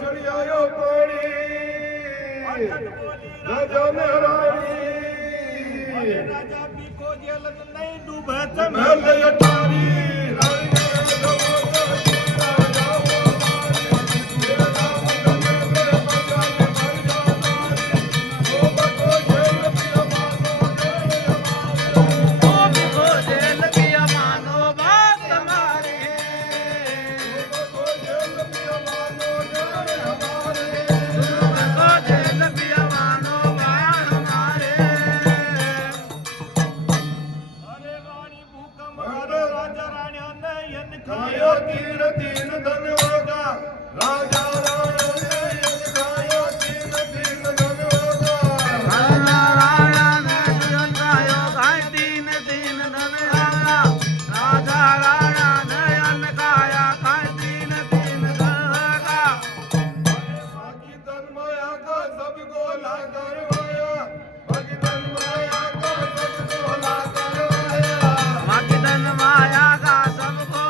चढ़ी आयो पानी राजा ने रानी राजा भी को जेल नहीं डूबे महल अटारी खायो तीन तीन धन होगा राजा राणा ने यन खायो तीन तीन धन होगा राजा राणा ने यन खायो तीन तीन धन होगा राजा राणा ने यन खाया तीन तीन धन होगा बाकी धन माया का सबको ला करवाया बाकी धन माया का सबको ला करवाया बाकी धन माया का सबको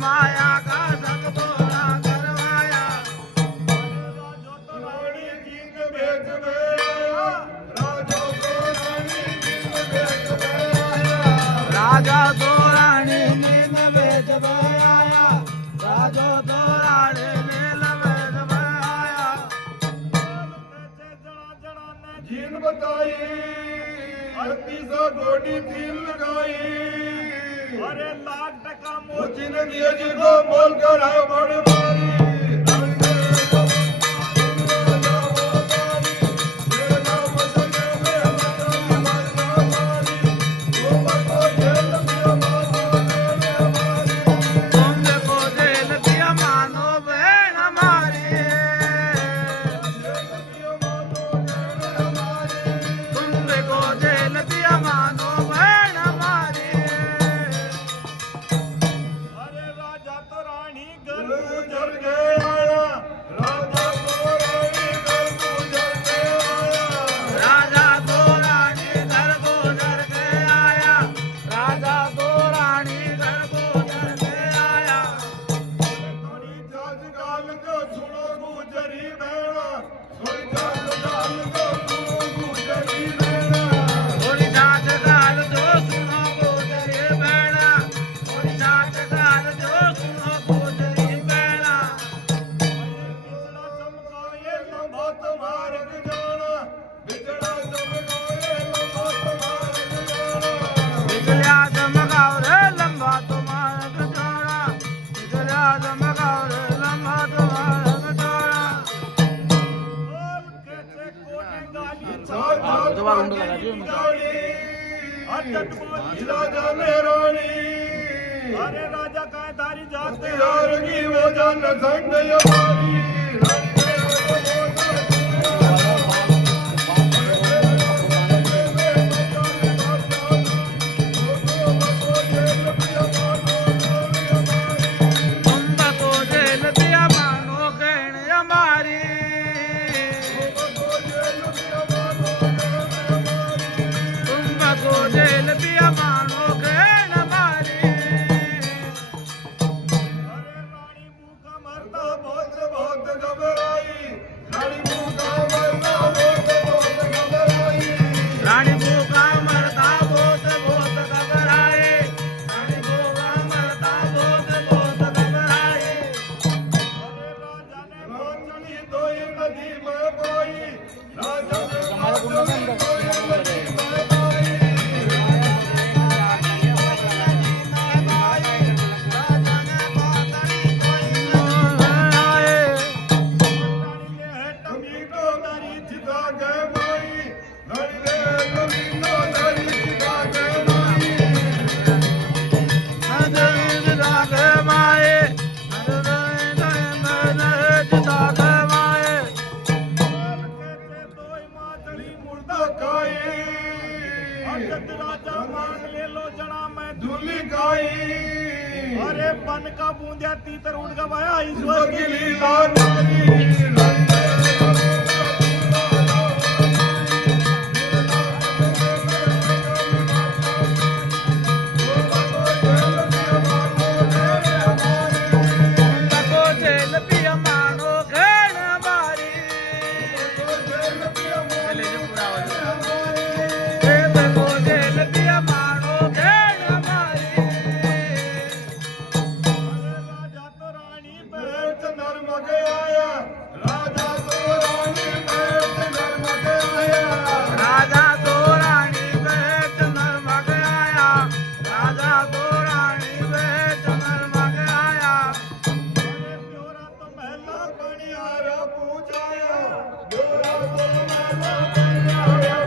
माया का सबको करवाया रानी जी ने भेज गया राजा को रानी जी ने भेज गया राजा तो रानी जी ने भेज गया राजा तो रानी ने भेज गया जीन बताई अड़ती सा गोडी थील लगाई अरे लाख टका मोची ने दिया जी को मोल कर आयो बड़ मारी राजा ने रानी अरे राजा का दारी जाते यार की वो जान संग हमारी अरे पन का बूंदिया तीतर उड़ गया ईश्वर की लीला नारी पिया मानो खेण मारी जेल पिया चले जो पूरा हो जाए मारी ए देखो जेल पिया मानो खेण मारी राजा तो रानी बैठ नर्म के आया राजा तो रानी बैठ नर्म के आया राजा तो रानी बैठ नरमग आया राजा तो रानी बैठ नरमग आया अरे प्योरा तो महला बनियारा पूजाया प्योरा तो महला बनियारा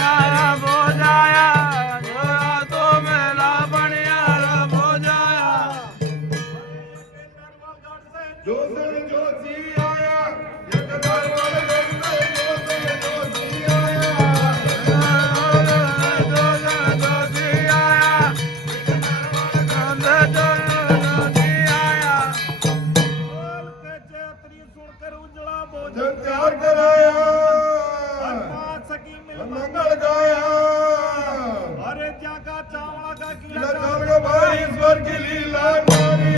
यारा बोझाया जोरा तो मेला बनियारा बोझाया जोसन जोशी आया एक दरबार में जोसन जोशी आया बोल के चैत्री सुनकर उजड़ा भोजन तैयार कराया सकी मिल मंगल गाया अरे जागा चावड़ा का किला चावड़ा भाई ईश्वर की लीला नारी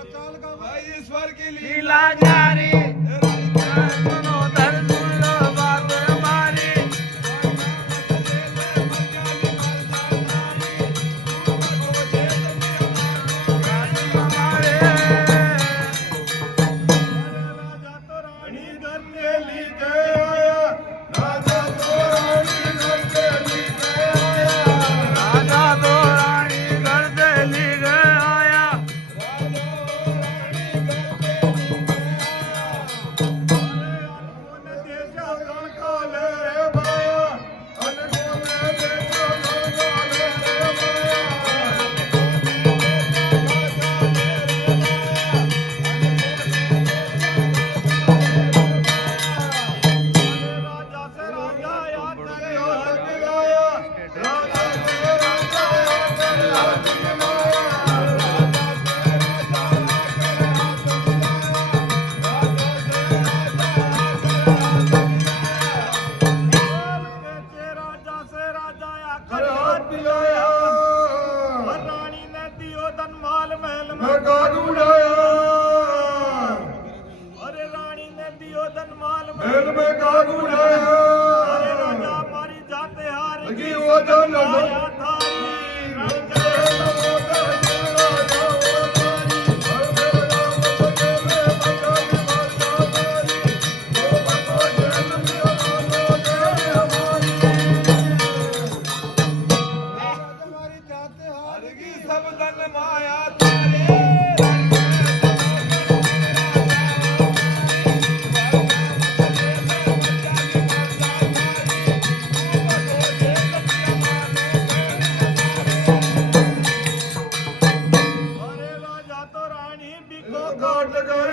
ईश्वर की लीला जारी सुनो धर सुन लो बात हमारी हमारे राजा तो रानी घर के लिए आया राजा तो रानी घर के लिए आया राजा तो रानी घर से ली गए आया रानी ने दियो धनमाल महल में गाग उड़ाया अरे रानी ने दियो धनमाल महल में गाग उड़ाया अरे राजा मारी जाते हार की वो जन आया सब धन माया अरे राजा तो रानी बिको काट गए